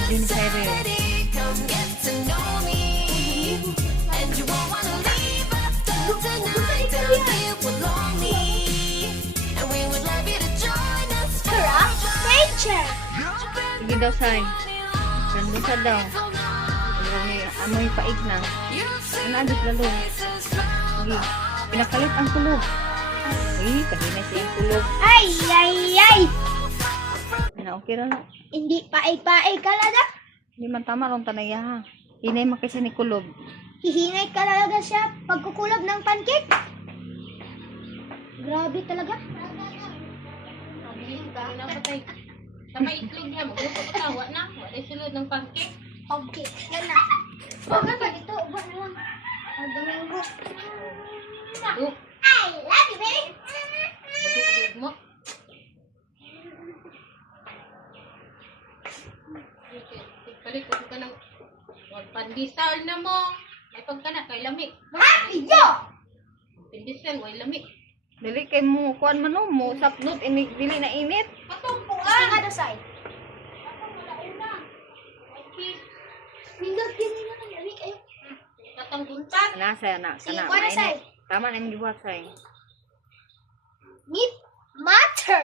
video ni Cyril. Come get to know me. And you won't wanna leave after tonight. Don't feel lonely. And we would love you to join us for our nature. Sige daw, Sai. Ganda sa daw. Amoy paig na. Ano agad lalo? Sige. Pinakalit ang kulog. Uy, kanina siya ang kulog. Ay, ay, ay! Ano, okay na lang. Hindi paig-paig ka talaga. Hindi man tama lang tanaya ha. Hinay man kasi ni kulog. Hihinay ka talaga siya pagkukulog ng pancake. Grabe talaga. Sama itlog niya, magluto ka tawa na. Wala sulod ng pancake. Okay, yan na. Huwag ka dito, huwag na lang. Domingo. Oh, I love you, baby. badug mo. Balik ko ka ng pandesal na mo. May pagkana kay lamig. Happy yo! Pandesal, way lamig. Dili kay mo, kuan man mo, sapnot, dili na init. Gusto nga daw, Sai. Nindot din nila ng lamig kayo. Katang guntan. Nasa na, Sige, kana, kuha na, Sai. mainit. Tama na yung gibuhat, Sai. Meat matter.